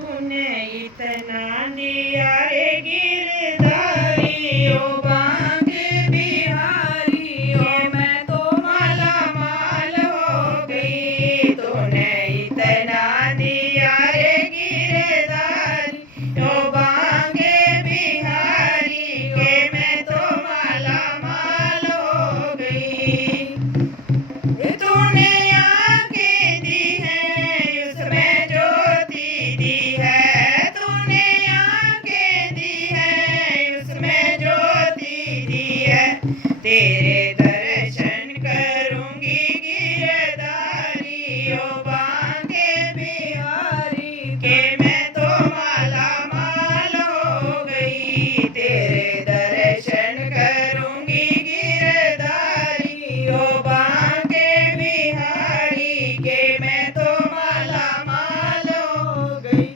तूने इतना दिया रे गिरधारी ओ बांके बिहारी ओ मैं तो माला माल हो गई। तूने इतना दिया रे गिरधारी ओ बांके बिहारी के मैं तो माला माल हो गई। तूने आंखें दी है उसमें ज्योति दी है। तूने आंखें दी है उसमें ज्योति दी है। तेरे दर्शन करूंगी गिरधारी ओ बांके बिहारी के मैं तो माला माल हो गई। तेरे दर्शन करूंगी गिरधारी ओ बांके बिहारी के मैं तो माला माल हो गई।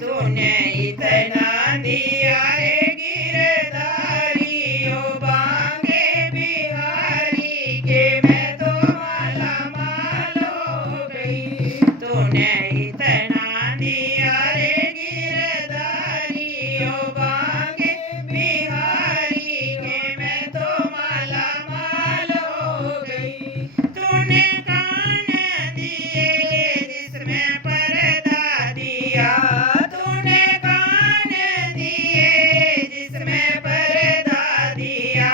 तूने इतना दिया रे गिरधारी ओ बांके बिहारी के मैं तो माला माल हो गई। तूने इतना दिया रे गिरधारी ओ बांके बिहारी के मैं तो माला माल हो गई। तूने कान दिए जिसमें पर्दा दिया। तूने कान दिए जिसमें पर्दा दिया।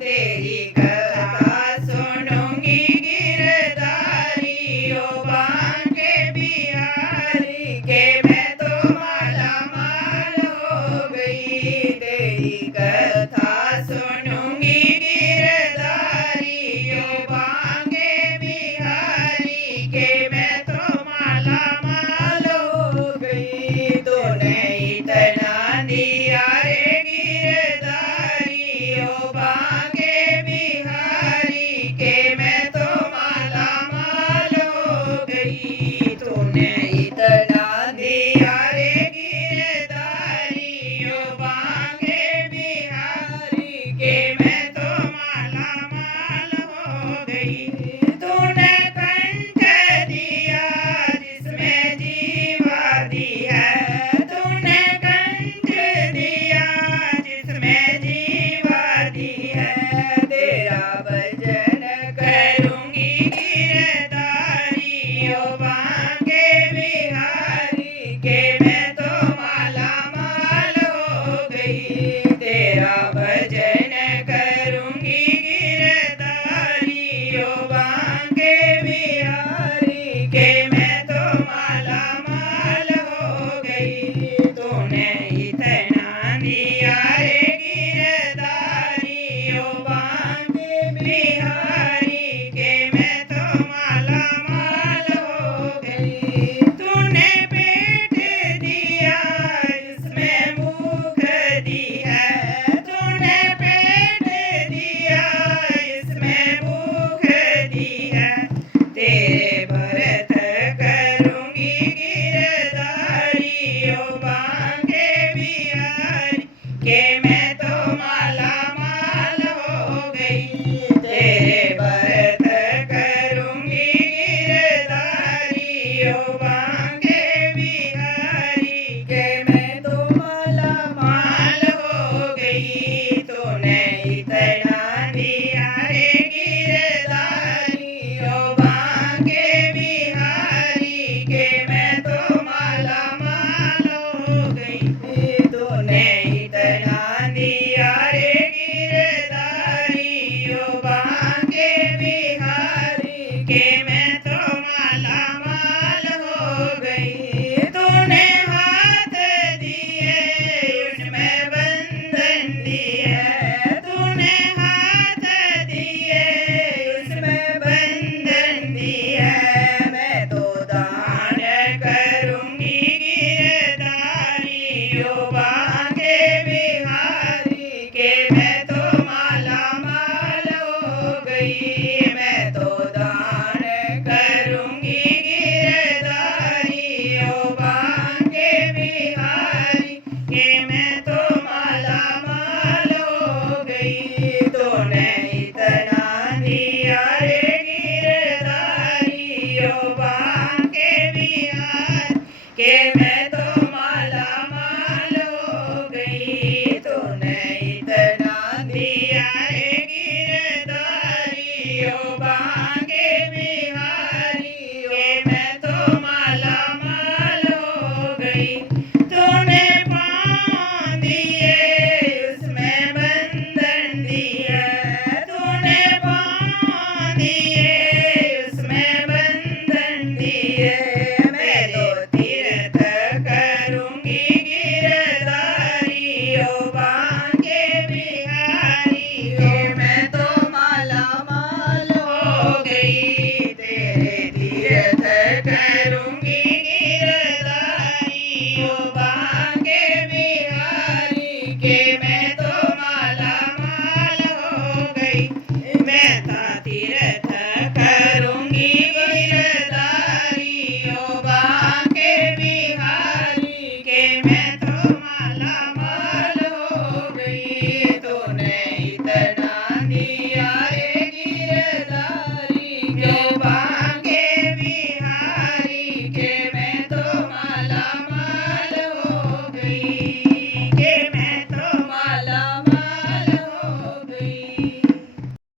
तेरी कथा सुनूंगी गिरधारी ओ बांके बिहारी के मैं तो माला माल हो गई। तेरी कथा सुनूंगी गिरधारी ओ बांके बिहारी के मैं तो माला माल हो गई। तूने इतना दिया रे गिरधारी ओ बांके बिहारी के मैं तो माला माल हो गई। तूने इतना दिया रे गिरधारी ओ बांके बिहारी के मैं तो माला माल हो गई। तूने कंठ दिया जिसमें जीवा दी है। तूने कंठ दिया जिसमें जीवा दी है। तेरा भजन करूंगी गिरधारी ओ बांके बिहारी के मैं तो माला माल हो गई। तेरा भजन करूंगी गिरधारी ओ बांके बिहारी के मैं तो माला माल हो गई। तूने इतना दिया रे गिरधारी ओ बांके बिहारी के मैं तो माला माल हो गई। तूने पेट दिया जिसमें भूख दी है। तूने पेट दिया इसमें भूख दी है। तेरे भरत करूंगी गिरधारी ओ बांके बिहारी के मैं तो माला माल हो गई। तेरे भरत करूंगी गिरधारी ओ बांके बिहारी के मैं तो माला माल हो गई। तूने इतना दिया रे गिरधारी ओ बांके बिहारी के मैं तो माला माल हो गई। तूने इतना दिया रे गिरधारी ओ बांके बिहारी के मैं तो माला माल हो गई। तूने हाथ दिए उनमें बंधन दिए। तूने हाथ दिए उसमें बंधन दिए। मैं तो दान करूंगी गिरधारी ओ बांके बिहारी के मैं तो माला माल हो गई। मैं तो दान करूंगी गिरधारी ओ बांके बिहारी के मैं तो माला माल हो गई। तूने इतना दिया रे गिरधारी ओ बांके बिहारी के मैं तो ओ